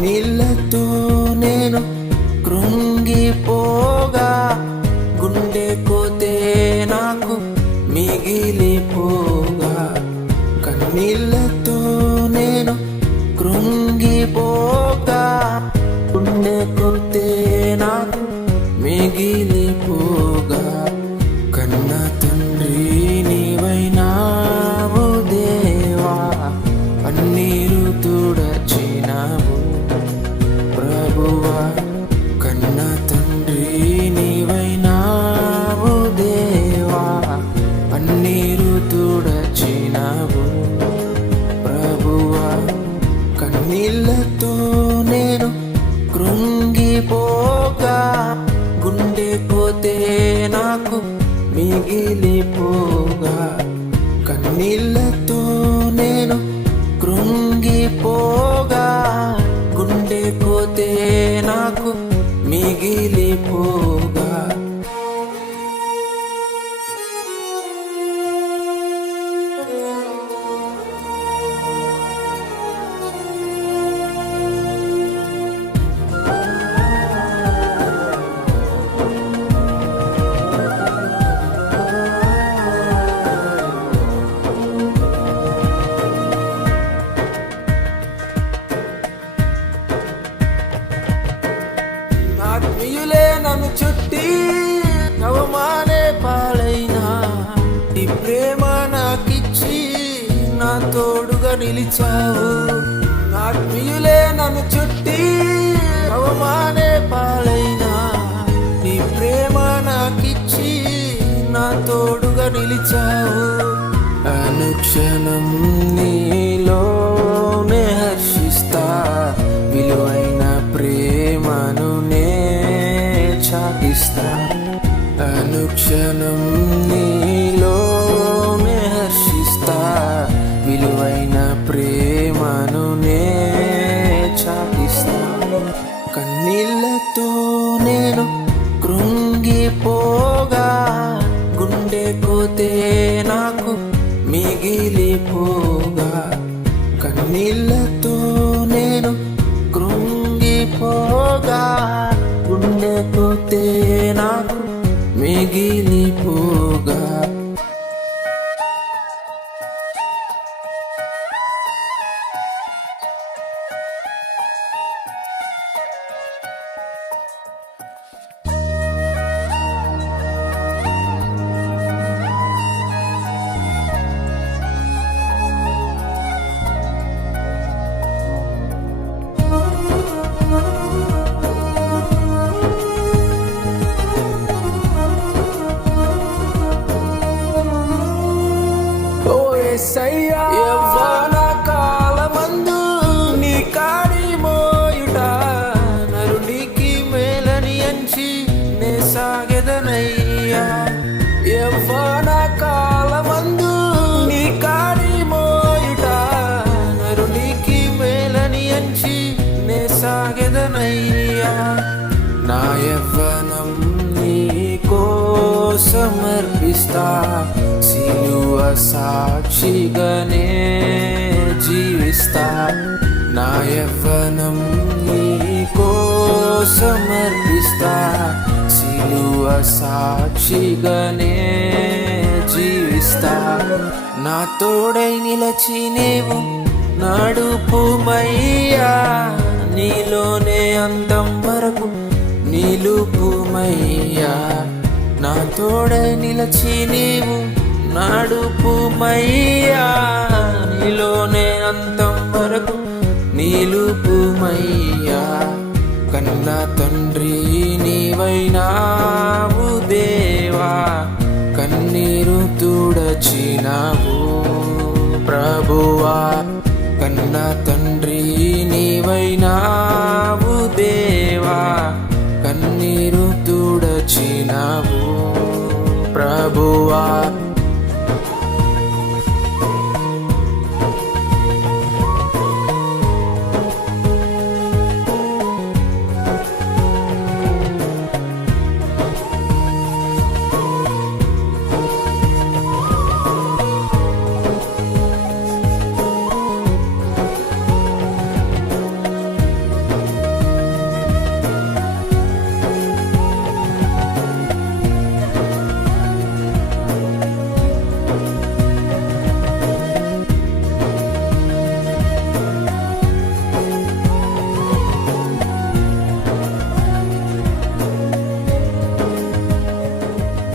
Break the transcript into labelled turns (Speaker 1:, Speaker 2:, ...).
Speaker 1: నీళ్ళతో నేను పోగా కన్నీళ్ళతో నేను కృంగిపోగా గుండె కోతే నాకు మిగిలిపోగా. నన్ను అవమానే పాలైనా ఈ ప్రేమ నాకిచ్చి నా తోడుగా నిలిచావు. ఆత్మీయులే నన్ను చుట్టి అవమానే పాలైనా నీ ప్రేమ నాకిచ్చి నా తోడుగా నిలిచావు. అనుక్షణం నీలోనే అనుక్షణం నీలోనే హర్షిస్తా. విలువైన ప్రేమను నే చాపిస్తా కన్నీళ్ళతో నేను కృంగిపోగా. గుండె కోతే నాకు మిగిలిపోగా. కన్నీళ్ళ మిగిలిపోగా ఓ యవ్వన కాలమందు నీ కాడి మోయుట నరునికి మేలని ఎంచి నే సాగెదనయ్యా. యవ్వన కాలమందు నీ కాడి మోయుట నరునికి మేలని ఎంచి నే సాగెదనయ్యా. నా యవ్వనం నీ కోసమర్పిస్తా సాక్షిగానే జీవిస్తా. నా యవ్వనం నీ కోసమర్పిస్తా సిలువ సాక్షిగానే జీవిస్తా. నా తోడై నిలచి నీవు నడుపుమయ్యా. నీలోనే అందం వరకు నిలుపుమయ్యా. నా తోడై నిలచి నీవు నడుపుమయ్యా నీలోనే అంతం వరకు నిలుపుమయ్యా. కన్న తండ్రి నీవైనావు దేవా కన్నీరు తుడచినావు ప్రభువా. కన్న తండ్రి నీవైనావు దేవా కన్నీరు తుడచినావు ప్రభువా.